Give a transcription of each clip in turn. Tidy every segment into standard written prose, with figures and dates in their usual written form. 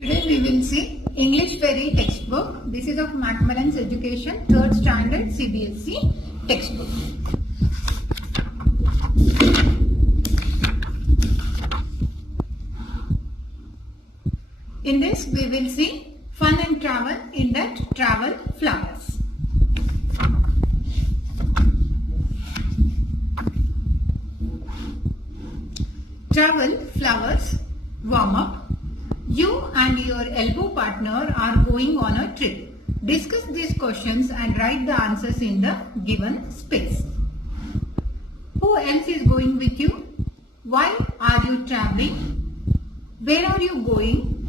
Today we will see English Ferry textbook. This is of Macmillan's Education 3rd Standard CBSE textbook. In this we will see fun and travel in that travel flowers. Travel flowers warm up. You and your elbow partner are going on a trip. Discuss these questions and write the answers in the given space. Who else is going with you? Why are you traveling? Where are you going?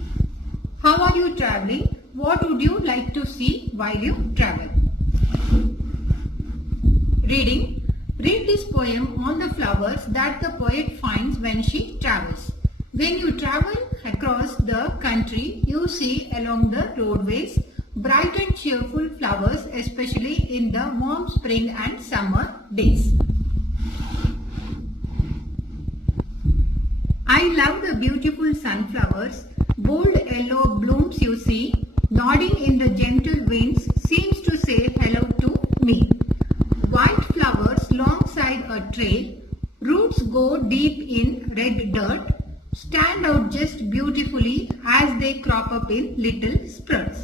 How are you traveling? What would you like to see while you travel? Reading. Read this poem on the flowers that the poet finds when she travels. When you travel across the country, you see along the roadways bright and cheerful flowers, especially in the warm spring and summer days. I love the beautiful sunflowers. Bold yellow blooms you see, nodding in the gentle winds, seems to say hello to me. White flowers alongside a trail, roots go deep in red dirt, stand out just beautifully as they crop up in little sprouts.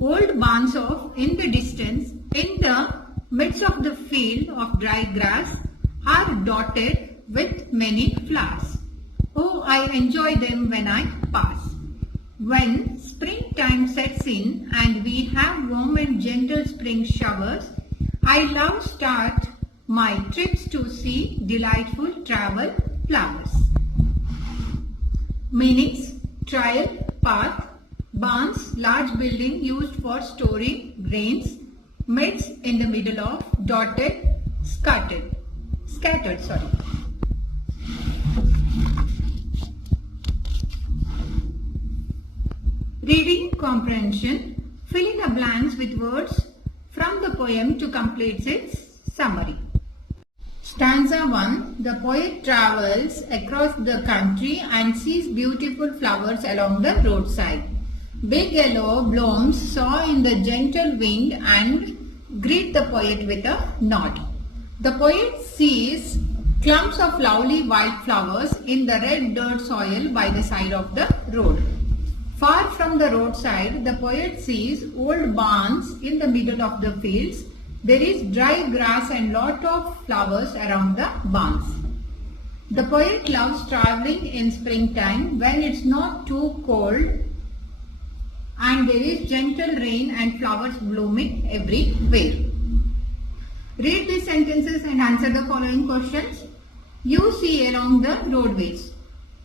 Old barns off in the distance, in the midst of the field of dry grass, are dotted with many flowers. Oh, I enjoy them when I pass. When springtime sets in and we have warm and gentle spring showers, I love start my trips to see delightful travel flowers. Meanings: trail, path, barns, large building used for storing grains, midst, in the middle of, dotted, scattered. Reading comprehension. Fill in the blanks with words from the poem to complete its summary. Stanza 1. The poet travels across the country and sees beautiful flowers along the roadside. Big yellow blooms saw in the gentle wind and greet the poet with a nod. The poet sees clumps of lovely white flowers in the red dirt soil by the side of the road. Far from the roadside, the poet sees old barns in the middle of the fields. There is dry grass and lot of flowers around the barns. The poet loves traveling in springtime when it's not too cold and there is gentle rain and flowers blooming everywhere. Read these sentences and answer the following questions. You see along the roadways.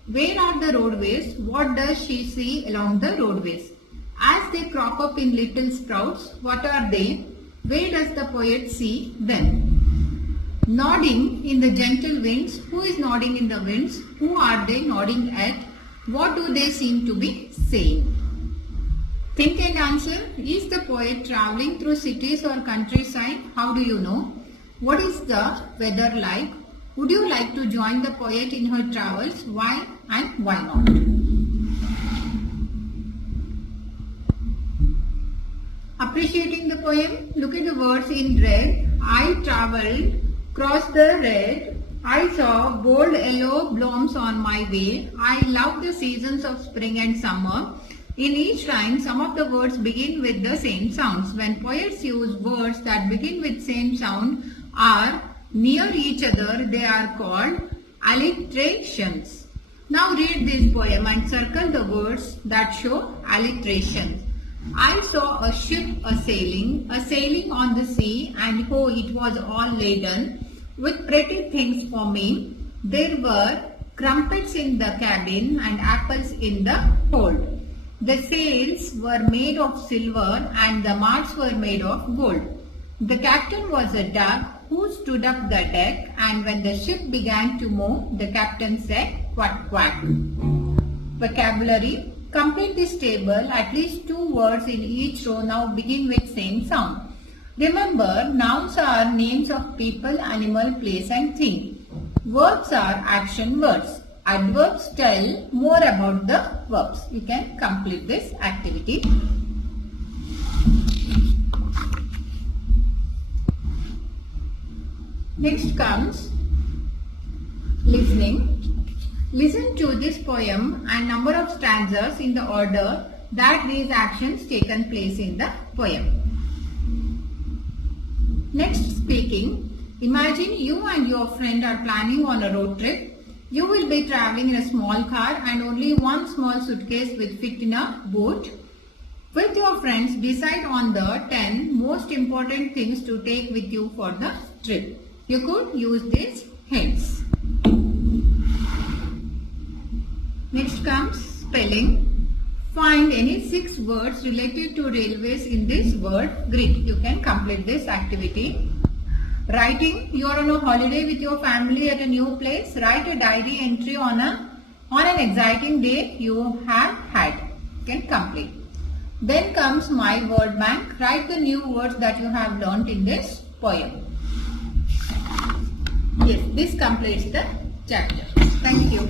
Where are the roadways? What does she see along the roadways? As they crop up in little sprouts, what are they? Where does the poet see them? Nodding in the gentle winds. Who is nodding in the winds? Who are they nodding at? What do they seem to be saying? Think and answer. Is the poet traveling through cities or countryside? How do you know? What is the weather like? Would you like to join the poet in her travels? Why and why not? Appreciating the poem, look at the words in red. I travelled, crossed the red. I saw bold yellow blooms on my way. I love the seasons of spring and summer. In each rhyme, some of the words begin with the same sounds. When poets use words that begin with same sound are near each other, they are called alliterations. Now read this poem and circle the words that show alliterations. I saw a ship a-sailing on the sea, and oh, it was all laden with pretty things for me. There were crumpets in the cabin and apples in the hold. The sails were made of silver and the masts were made of gold. The captain was a duck who stood up the deck, and when the ship began to move, the captain said, quack, quack. Vocabulary. Complete this table. At least 2 words in each row now begin with same sound. Remember, nouns are names of people, animal, place and thing. Verbs are action words. Adverbs tell more about the verbs. You can complete this activity. Next comes listening. Listen to this poem and number of stanzas in the order that these actions taken place in the poem. Next, speaking. Imagine you and your friend are planning on a road trip. You will be traveling in a small car and only one small suitcase will fit in a boot. With your friends, decide on the 10 most important things to take with you for the trip. You could use these hints. Next comes spelling. Find any 6 words related to railways in this word grid. You can complete this activity. Writing. You are on a holiday with your family at a new place. Write a diary entry on an exciting day you have had. You can complete. Then comes my word bank. Write the new words that you have learnt in this poem. Yes, this completes the chapter. Thank you.